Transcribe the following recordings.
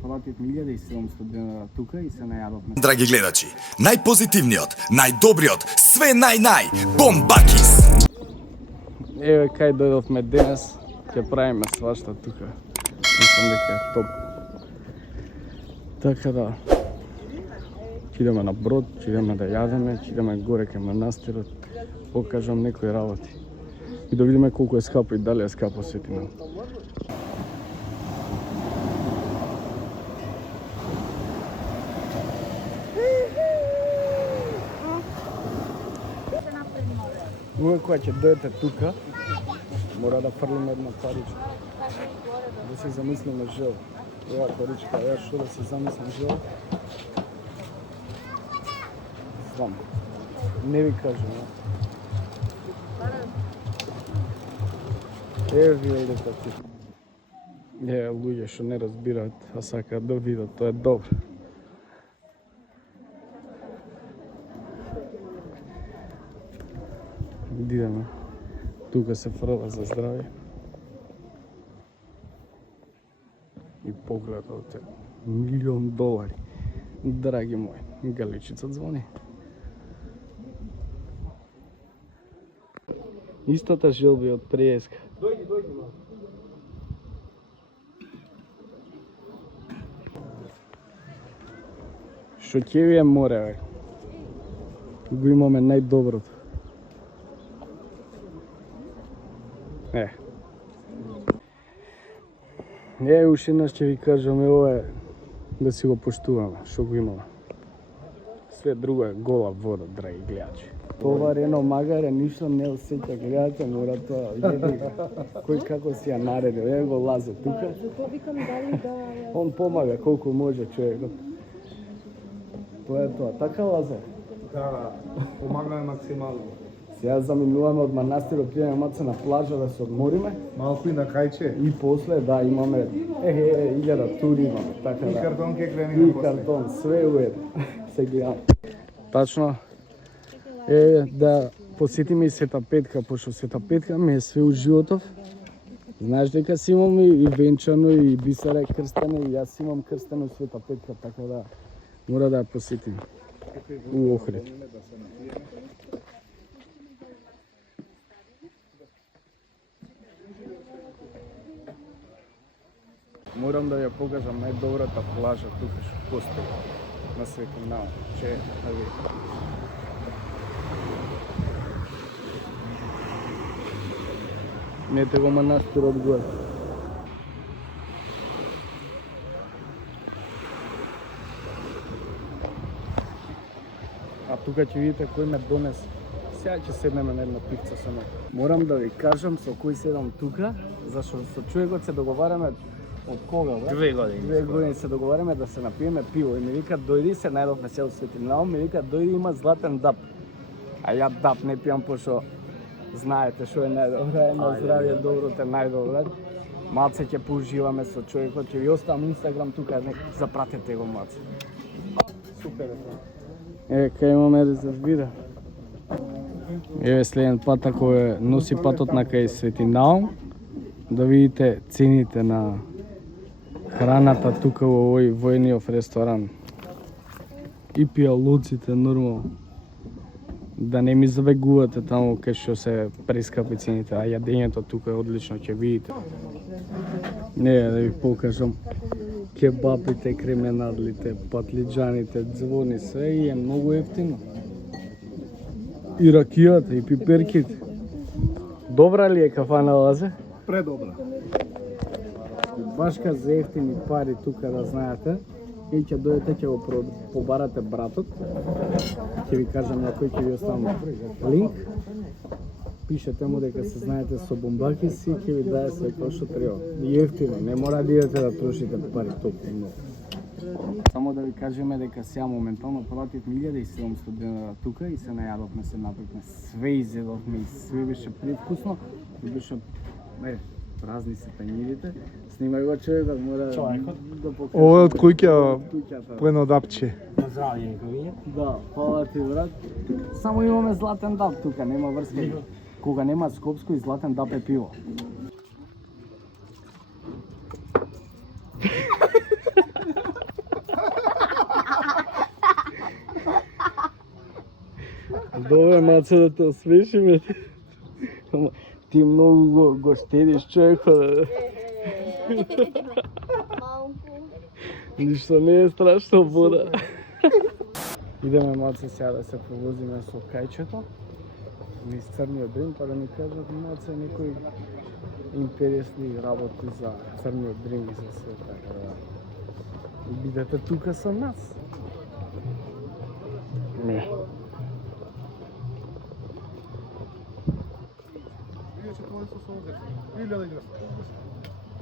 Платив 1700 денара тука и се најадовме. Драги гледачи, најпозитивниот, најдобриот, све нај, Бомбакис! Еве кај дојдовме денес, ќе правиме свашта тука. Мислам дека е топ. Така да, ќе идеме на брод, ќе идеме да јадеме, ќе идеме горе кај манастирот, покажам некои работи. И да видиме колку е скапо и дали е скапо Светина. Uvek koja će dođete tuka, mora da frlimo jedna parička. Da se zamislimo žel. Ova parička, ja što da se zamislim žel. Znam. Ne vi kažem, ja. Evo vi ovdje tako. Je, luje što ne razbirat, a saka da vidio, to je dobro. Idemo. Тука се фрла за здравје. И погледате, $1.000.000. Драги мои, галичица звони. Истата желби од Приеска. Дојди, ма. Што ќе ви е море, бе? Го имаме најдоброто. Уште еднаш ќе ви кажам, ова е да си го поштуваме, што го имаме. Све друго е гола вода, драги гледачи. Ова Рено Магаре ништо не осеќа, гледате, мора тоа, види кој како си ја наредил, ево го Лазе тука. Зато викам дали да... Он помага колку може човекот. Тоа е тоа, така Лазе? Да, помагаме максимално. Сега заминуваме од манастирот, идеме маце на плажа да се одмориме. Малку и на кајче. И после, да, имаме 1000 тури имаме, така И да. картон ке кренеме И после. картон, све уед. Се гледам. Тачно е да посетиме и Света Петка, пошто Света Петка ми е све у животов. Знаеш дека си имам и венчано, и бисера крстено, и јас имам крстено Света Петка, така да мора да ја посетим у Охрид. Морам да ја покажам најдобрата плажа тука што постои на Свети Наум. Че, да видите. Мете го манастирот горе. А тука ќе видите кој ме донесе. Сега ќе седнеме на една пивца со него. Морам да ви кажам со кој седам тука, зашто со човекот се договараме од кога, бре? 2 години. 2 години се договараме да се напиеме пиво и ми вика дојди, се најдовме се од Свети Наум, ми вика дојди, има златен дап. А ја дап не пијам пошто знаете што е најдобро, е на здравје, доброто е најдобро. Малце ќе поуживаме со човекот, ќе ви оставам Инстаграм тука, запратете го малце. Супер е тоа. Еве кај имаме резервира. Еве следен пат ако носи патот на кај Свети Наум, да видите цените на храната тука во овој војниов ресторан. И пијалоците нормално. Да не ми забегувате таму кај што се прескапи цените, а јадењето тука е одлично, ќе видите. Не, да ви покажам кебапите, кременадлите, патлиџаните, звони, све и е многу ефтино. И ракијата, и пиперките. Добра ли е кафана, Лазе? Предобра. Башка за ефтини пари тука да знаете. И ќе дојдете, ќе го побарате братот. Ќе ви кажам некој, ќе ви оставам линк. Пишете му дека се знаете со Бомбакис и ќе ви даде све кој што треба. И ефтино, не мора да идете да трошите пари толку многу. Само да ви кажеме дека сега моментално платив 1700 денара тука и се најадовме, се напивме, све изедовме и све беше привкусно. И беше, празни се тањирите. Снимај го човекот, мора да покаже. Ова е од куќа Куќата. плено дапче. На здравје никој. Да, фала ти брат. Само имаме златен дап тука, нема врска. Кога нема скопско и златен дап е пиво. Добре, маце да те освежиме. Ама ти многу го штедиш човекот. Ништо не е страшно вода. Идеме маце сега да се провозиме со кајчето. Низ Црниот Дрим, па да ни кажат маце некои интересни работи за Црниот Дрим и за све, така да бидете тука со нас. Не.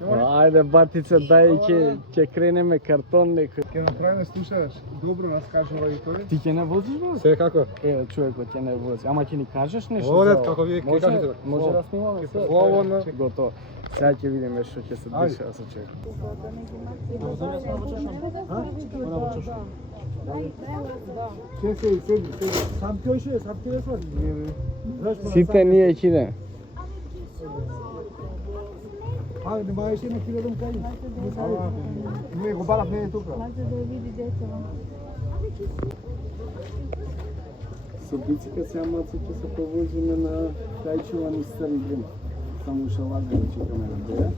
Ајде, батице, дај, ќе кренеме картон некој. Ќе направиме, слушаш, добро раскажува и тој. Ти ќе не возиш, бе? Секако. Еве, човекот ќе не вози. Ама ќе ни кажеш нешто? Одет, за- како вие ќе Може- кажете. Може да снимаме се. Слободно. Готово. Сега ќе видиме што ќе се дешава со човек. Сам ќе Сите ние ќе идеме. Ајде, мајше на киледом кај. Не го барав не е тука. Со бицика сега маце ќе се повозиме на Кајчева низ Црни Дрим. Само уште лага да чекаме на беда.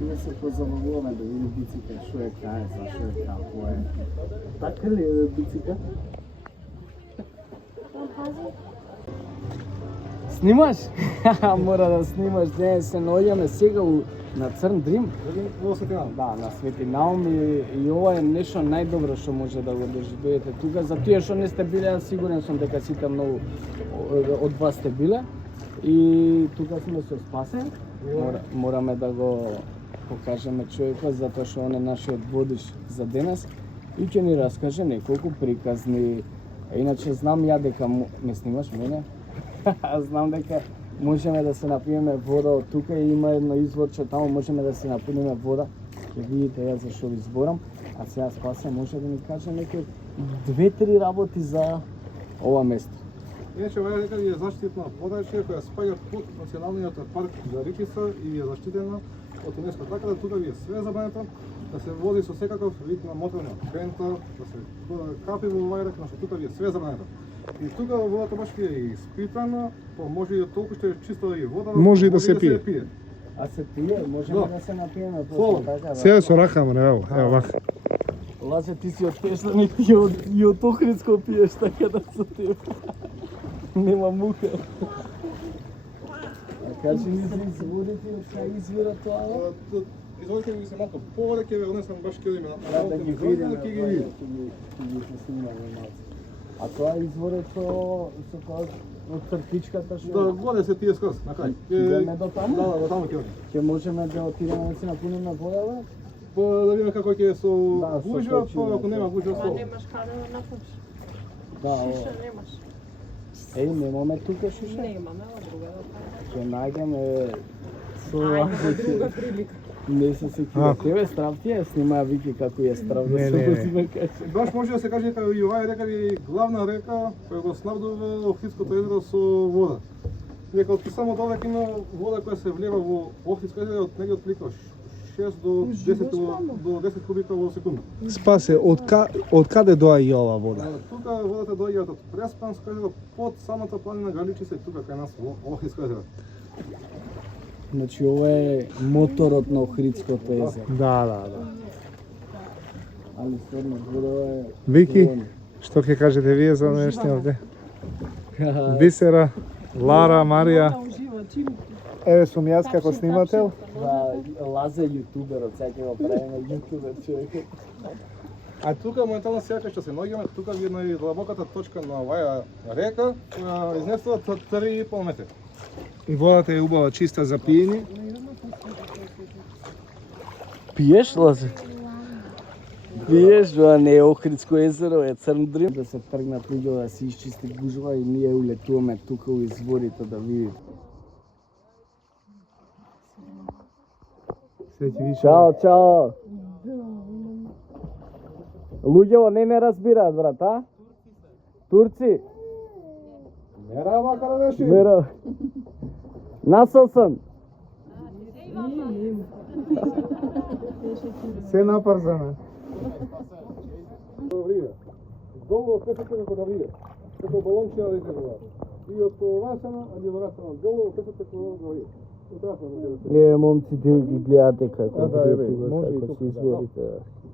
И да се позабавуваме да види бицика што е кај, зашо е како е. Така ли е бицика? Снимаш? Мора да снимаш, не се наоѓаме сега на Црн Дрим. Да, на Свети Наум и ова е нешто најдобро што може да го доживеете тука, затоа што не сте биле, а сигурен сум дека сите многу од вас сте биле. И тука сме со Спасен. Мораме да го покажеме човекот затоа што он е нашиот водиш за денес и ќе ни раскаже неколку приказни. Иначе знам ја дека ме снимаш мене. Знам дека можеме да се напиеме вода од тука и има едно изворче таму, можеме да се напиеме вода. Ќе видите ја зашо ви зборам. А сега Спасе може да ни каже некои 2-3 работи за ова место. Иначе ова река е заштитна подрачје која спаѓа под националниот парк за Рикица и е заштитена од ЮНЕСКО. Така да тука ви е све забрането, да се вози со секаков вид на моторна пента, да се капи во овај река, значи тука ви е све забрането. И тука водата баш ви е испитана, па може и толку што е чиста и вода, Може и да се пие. А се пие, можеме да се напиеме Слободно. после така да. Сега со рака, мре, ево вака. Лазе, ти си од Пештаник и од Охридско пиеш, така да со тебе. Нема мука. А кажи ни за изворите, од кај извира тоа? Изволите ми се малку поводе, ќе ве однесам баш ќе одиме на Да ги видиме, ќе ги видиме. ќе ги снимаме малку. А тоа изворе со тоа од цртичката што Да, годе се тие скрз, на крај. Идеме до таму? Да, до таму ќе одиме. ќе можеме да отидеме да се напуниме вода, бе? Па да видиме како ќе е со Да, со гужва, точина, па ако нема гужва Ама со. немаш храна на куч. Да, ова. Шиша немаш. Немаме тука шиша. Немаме, ова друга да правим. Ќе најдеме со Ајде, друга прилика. Не се сеќава тебе, страв ти е, снимаа Вики како е страв да Не, се не. возиме кај. Баш може да се каже дека и оваа река ви е главна река која го снабдува Охридското езеро со вода. Дека од само додека има вода која се влева во Охридско езеро од негде отприлика 6 до 10 кубика во секунда. Спасе, од каде доаѓа ова вода? Тука водата доаѓа од Преспанско езеро под самата планина Галичица и тука кај нас во Охридско езеро. Значи ова е моторот на Охридското езеро. Да. Али стварно вода е Вики, доволно. што ќе кажете вие за нештината? Бисера, Лара, Марија. Еве сум јас како снимател. Да, Лазе јутуберот, сега ќе го правиме јутубер човек. А тука моментално сега што се наоѓаме, тука ви е најдлабоката точка на оваа река која изнесува 3,5 метри. И водата е убава, чиста за пиење. Пиеш, Лазе? Пиеш, ова не е Охридско езеро, е Црн Дрим. Да се тргнат луѓе да се исчисти гужва и ние улетуваме тука у изворите да видиме. Се ќе више. Чао. Луѓето не разбираат, брат, а? Турци? Мера вака да неши. Мера. Насол сам. Се напрзана. Добрија. Долго песете како да види. како балончина да излегува. И од васана, а ги врасана долу, опесате како гори. Е, момците ги гледате како Да, еве, може и како тука, се изворите.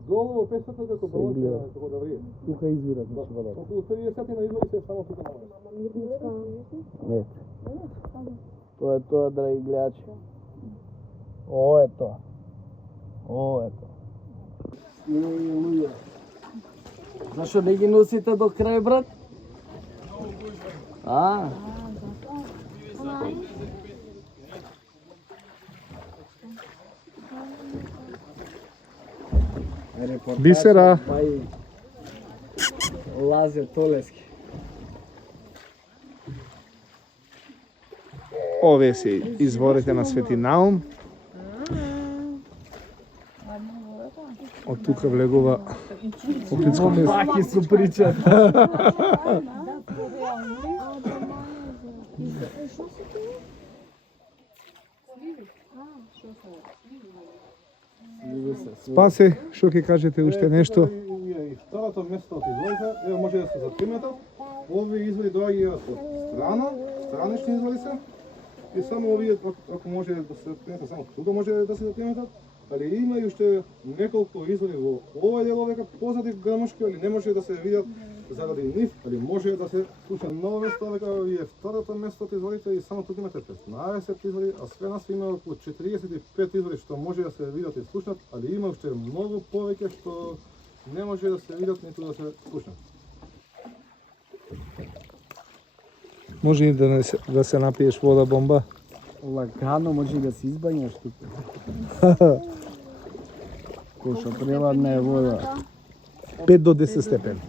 Долу опесате како балончина, како да врие. Тука извират значи водата. Околу 30 на извори се само тука на Не. Тоа е тоа, драги гледачи. О е тоа. О е тоа. Луѓе. Зашо не ги носите до крај, брат? А? Бисера. Бај Лазе Толески. Овие се изворите на Свети Наум. Од тука влегува Охридското езеро. Баки су причат. Спасе, што ќе кажете уште нешто? И второто место од изворите, ево може да се заприметат. Овие извори доаѓаат од страна, странични извори се. И само овие, ако може да се заприметат, само тука може да се заприметат. Али има и уште неколку извори во овој дел овека позади грамушки, али не може да се видат заради нив, али може да се слушат ново место овека е второто место од изворите и само тука имате 15 извори, а све нас има околу 45 извори што може да се видат и слушнат, али има уште многу повеќе што не може да се видат ниту да се слушнат. Може и да се напиеш вода бомба? Лагано може да се избањаш тука. Кој што превадна е вода. 5 до 10 степени.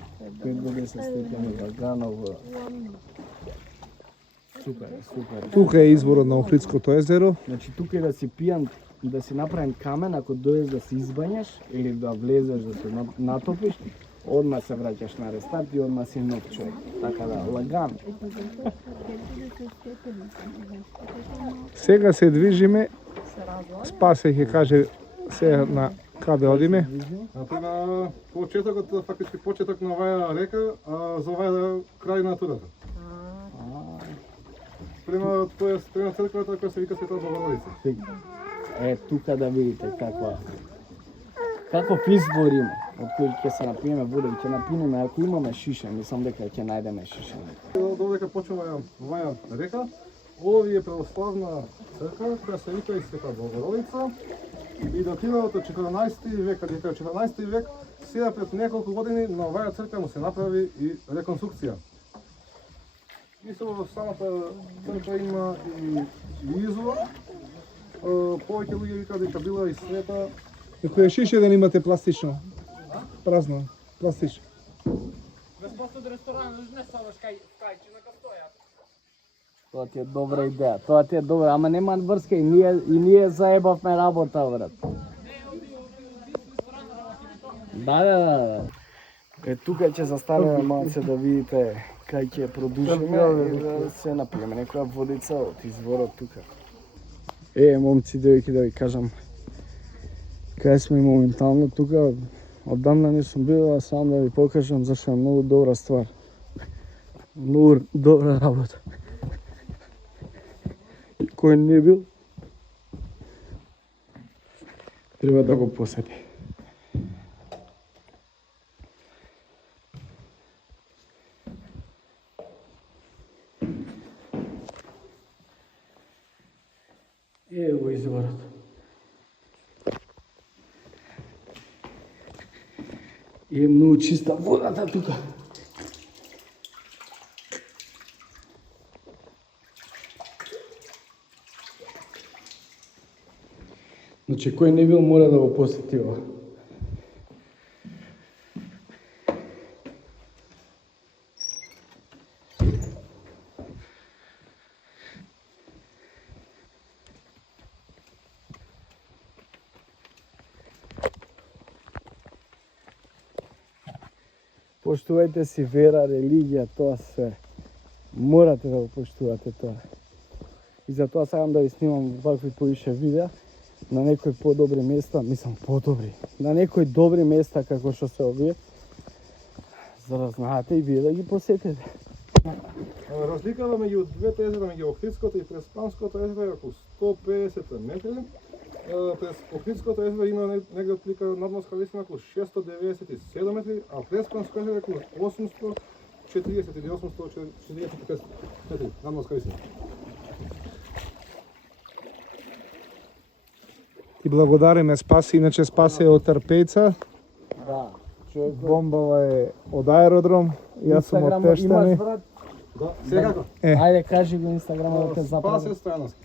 5 до 10 степени лагано вода. Супер, супер. Тука е изворот на Охридското езеро. Значи тука е да си пијан, да си направен камен, ако дојдеш да се избањаш или да влезеш да се натопиш, одма се враќаш на рестарт и одма си нов човек. Така да, лаган. Сега се движиме. Спасе ќе каже сега на каде одиме. Например, почетокот, фактички почеток на оваа река, за оваа крај на турата. Пример, тоа е црквата која се вика Света Богородица. Е, тука да видите каков извор има, од кој ќе се напиеме вода, ќе напинеме, ако имаме шише, мислам дека ќе најдеме шише. Додека почнува оваа река, овие православна црква која се вика и Света Богородица и датира од 14 век, каде кај 14 век, сега пред неколку години на оваа црква му се направи и реконструкција. И со самата црква има и извор. Повеќе луѓе викаат дека била и света. Ако е шише да имате пластично. Празно, пластично. Тоа ти е добра идеја, тоа ти е добра, ама нема врска и ние заебавме работа, брат. Да. Е, тука ќе застанеме малце да видите кај ќе продушиме и да се напиеме некоја водица од изворот тука. Е, момци, девојки, да ви кажам, кај сме моментално тука, оддамна не сум бил, а сам да ви покажам зашто е многу добра ствар. Многу добра работа. И кој не бил, треба да го посети. Ево го изворот. И е многу чиста водата тука. Значи, кој не бил, мора да го посети ова. Поштувајте си вера, религија, тоа све. Морате да го поштувате тоа. И затоа сакам да ви снимам вакви поише видеа на некои подобри места, мислам подобри, на некои добри места како што се овие, за да знаете и вие да ги посетите. Разликава меѓу двете езера, меѓу Охридското и Преспанското езеро е околу 150 метри. През Охридското езеро има негде отплика надморска висина околу 697 метри, а Преспанско езеро е околу 840 или 845 метри надморска висина. Ти благодариме Спаси, иначе Спаси е од Трпејца. Да. Човек Бомбава е од аеродром, јас сум од имаш Пештани. брат? Да, секако. Ајде кажи го инстаграмот да те Спасе запрати. Стојановски.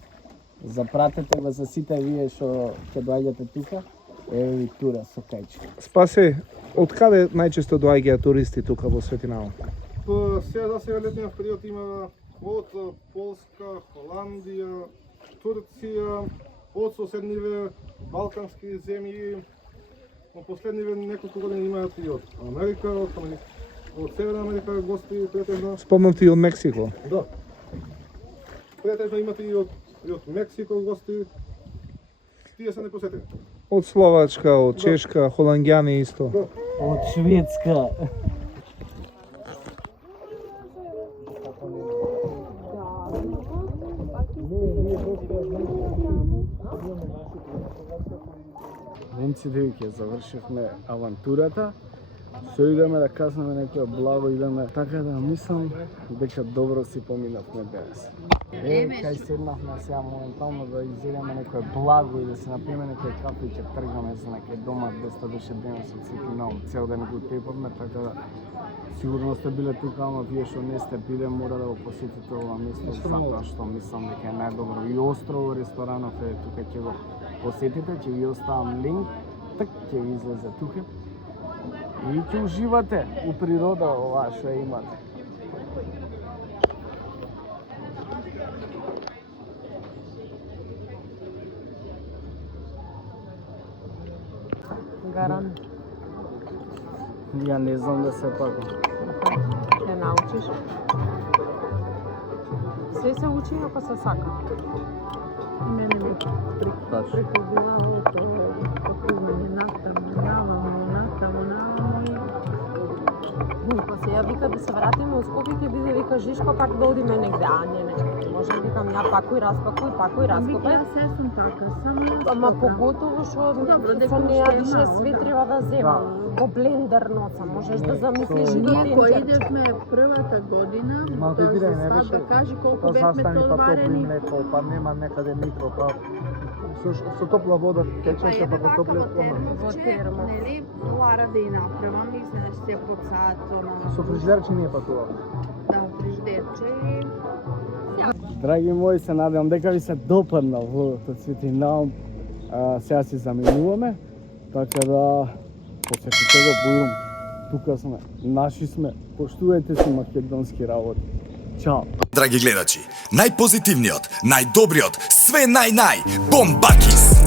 Запратете го за сите вие што ќе доаѓате тука. Еве ви тура со кајче. Спаси, од каде најчесто доаѓаат туристи тука во Светинао? Сега летниот период има од Полска, Холандија, Турција, од соседниве балкански земји. Во последниве неколку години имаат и од Америка, од Северна Америка гости претежно. Спомнати од Мексико. Да. Претежно имате и од Мексико гости. Тие се непосетени. Од Словачка, од Чешка, холанѓани исто. Да. Од Шведска. Момци, девојки, завршивме авантурата. Со идеме да казнеме некоја благо, идеме така да мислам дека добро си поминавме денес. Кај седнавме сега моментално да изедеме некој благо и да се напиеме некој кафе и ќе тргнеме за некој дома 200 души денес од Светинао. Цел ден го тепавме, така да сигурно сте биле тука, ама вие што не сте биле мора да го посетите ова место затоа што мислам дека е најдобро. И острово ресторанов е тука, ќе го посетите, ќе ви оставам линк, так ќе ви излезе тука. И ќе уживате у природа ова што имате. Гарант. Ја не знам да се пакам. Ќе научиш. Се се учи ако се сака. Мене ме прекубила ото, покуваме натаму. Па се ја вика да се вратиме у Скопје, ќе биде вика Жишко пак да одиме негде, а не. Може викам ја пакуј раскопај. Се сум така, само... Ама поготово што со неја више све треба да земам. Во блендер ноца, можеш да замислиш и до Ние кој тенџерче. идевме првата година, Малку бирај, не беше? да кажи колку Па бевме застани, па топли товарени. млеко, па нема некаде микро, па со топла вода течеше, па го топлиот комар. Во термо. Нели, Лара да и направам, мисля да ќе се подсаат Со фрижидерче ние патуваме. на фриждерче и Драги мои, се надевам дека ви се допадна влогот од Светинао. Сега си заминуваме, така да посетите го Бујрум. Тука сме, наши сме, поштувајте си македонски работи. Чао! Драги гледачи, најпозитивниот, најдобриот, све нај-нај, Бомбакис!